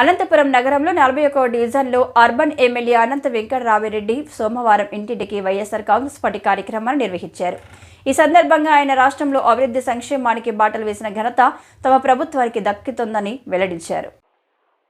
అనంతపురం నగరంలో 41వ డివిజన్లో urban MLA అనంత వెంకటరామిరెడ్డి సోమవారం ఇంటింటికి వైఎస్ఆర్ కాంగ్రెస్ పార్టీ కార్యక్రమాన్ని నిర్వహించారు. ఈ సందర్భంగా ఆయన రాష్ట్రంలో అభివృద్ధి సంక్షేమానికి బాటలు వేసిన ఘనత తమ ప్రభుత్వానికి దక్కుతుందని వెల్లడించారు.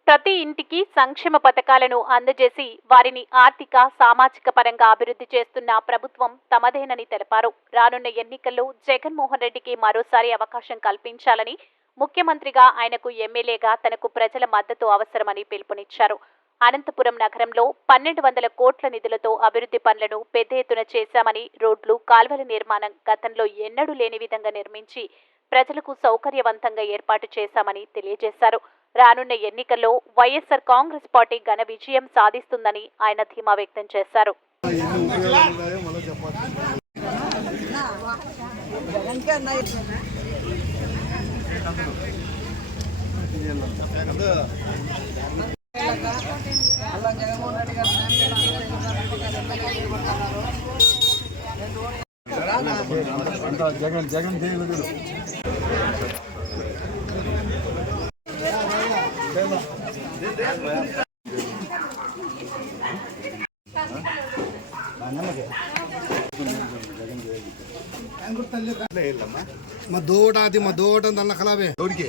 ప్రతి ఇంటికి సంక్షేమ పథకాలను అందజేసి వారిని ఆర్థిక, సామాజిక పరంగా అభివృద్ధి చేస్తున్న ప్రభుత్వం తమదేనని తెలిపారు. రానున్న ఎన్నికల్లో జగన్మోహన్ రెడ్డికి మరోసారి అవకాశం కల్పించాలని, ముఖ్యమంత్రిగా ఆయనకు ఎమ్మెల్యేగా తనకు ప్రజల మద్దతు అవసరమని పిలుపునిచ్చారు. అనంతపురం నగరంలో 1200 కోట్ల నిధులతో అభివృద్ధి పనులను పెద్ద ఎత్తున చేశామని, రోడ్లు, కాల్వల నిర్మాణం గతంలో ఎన్నడూ లేని విధంగా నిర్మించి ప్రజలకు సౌకర్యవంతంగా ఏర్పాటు చేశామని తెలియజేశారు. రానున్న ఎన్నికల్లో వైఎస్ఆర్ కాంగ్రెస్ పార్టీ ఘన విజయం సాధిస్తుందని ఆయన ధీమా వ్యక్తం చేశారు. మదోట దన్న ఖలాబే దోడికే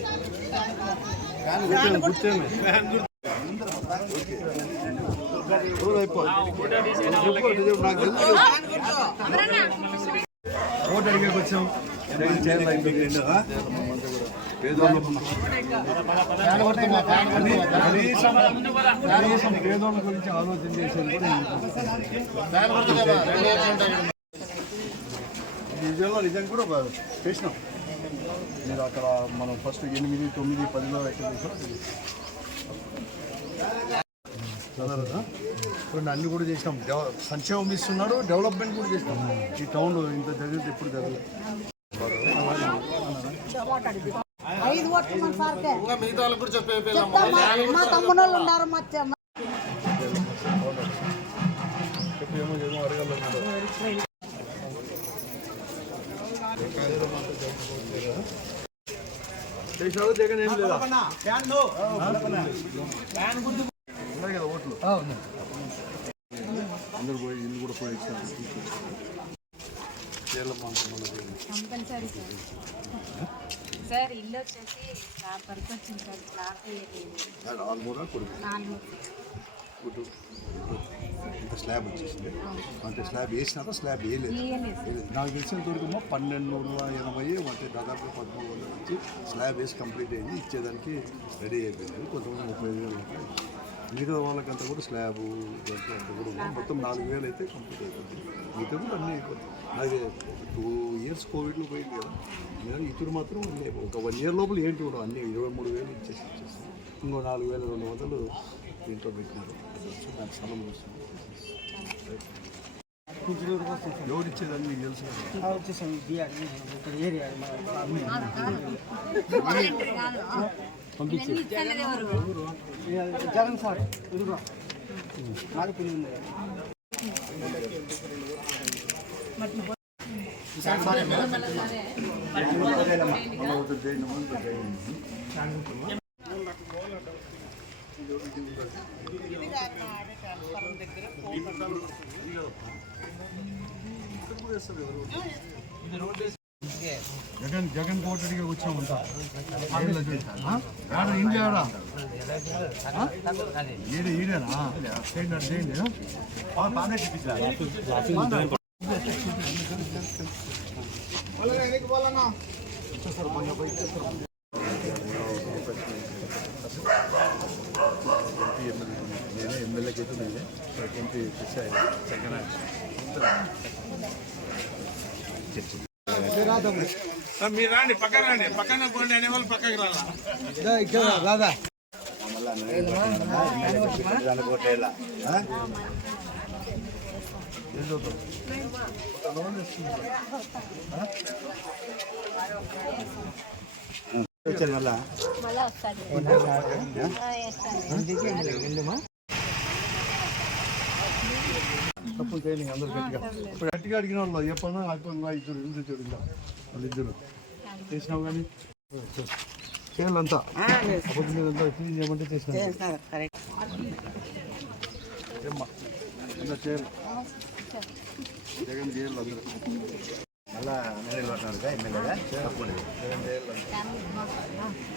ఓటడికి వచ్చాం పేదోళ్ళ గురించి ఆలోచన చేసేది కూడా నిజంగా కూడా చేసినాం. మీరు అక్కడ మనం ఫస్ట్ 8, 9, 10లో ఎక్కడ ఇప్పుడు అన్ని కూడా చేసినాం. సంక్షేమం ఇస్తున్నాడు, డెవలప్మెంట్ కూడా చేసినాం. ఈ టౌన్లో ఇంత జరిగితే ఎప్పుడు జరగలేదు. మిగతా వాళ్ళకి కూడా చెప్పే ఏమో అడగాలి. జగన్ ఏం లేదా కదా ఓట్లు అందరూ పోయి ఇల్లు కూడా పోయి సార్ ఇల్లు వచ్చేసి వరకు వచ్చింది సార్. ఇంత స్లాబ్ వచ్చేసింది. అంటే స్లాబ్ వేసినారా స్లాబ్ వేయలేదు. నాకు తెలిసిన తోడుకమ్మా 1280 అంటే దాదాపు 1300 వచ్చి స్లాబ్ వేసి కంప్లీట్ అయింది. ఇచ్చేదానికి రెడీ అయిపోయింది. కొంతమంది 35,000 మిగతా వాళ్ళకంతా కూడా స్లాబు అంతా కూడా మొత్తం 4,000 అయితే కంప్లీట్ అయిపోతుంది. మిగతా కూడా అన్నీ అయిపోతుంది. అలాగే 2 years కోవిడ్లో పోయింది కదా. ఇతరు మాత్రం ఒక 1 year లోపల ఏంటి కూడా అన్నీ 23,000 ఇచ్చేస్తాం. ఇంకో 4,200 దీంట్లో పెట్టినారు. దానికి స్థలం వస్తుంది. ఎవరు ఇచ్చేదాన్ని మీకు తెలుసు జగన్ సార్ జగన్ కోటడిగా వచ్చామంట. ఇండియాడా ఈడేనా చేయండి. నేనే ఎమ్మెల్యేకి అయితే నేనే ఎంపీ సెకండ్ మీరు రండి, పక్కన రండి, పక్కన పోండి అనే వాళ్ళు పక్కకి రాదా తప్పులు చేయండి అందరూ గట్టిగా. ఇప్పుడు గట్టిగా అడిగిన వాళ్ళు ఎప్పుడన్నా అయిపోయిందా ఇద్దరు చూడండి వాళ్ళిద్దరు చేసినావు కానీ చేయాలంతా అప్పుడు మీరంతా క్లీన్ చేయమంటే చేసినారు ఏమ్మా అంతా చేయాలి జగన్ చేయాలి అందరూ మళ్ళా ఎమ్మెల్యేగా తప్పకుండా జగన్ చేయాలి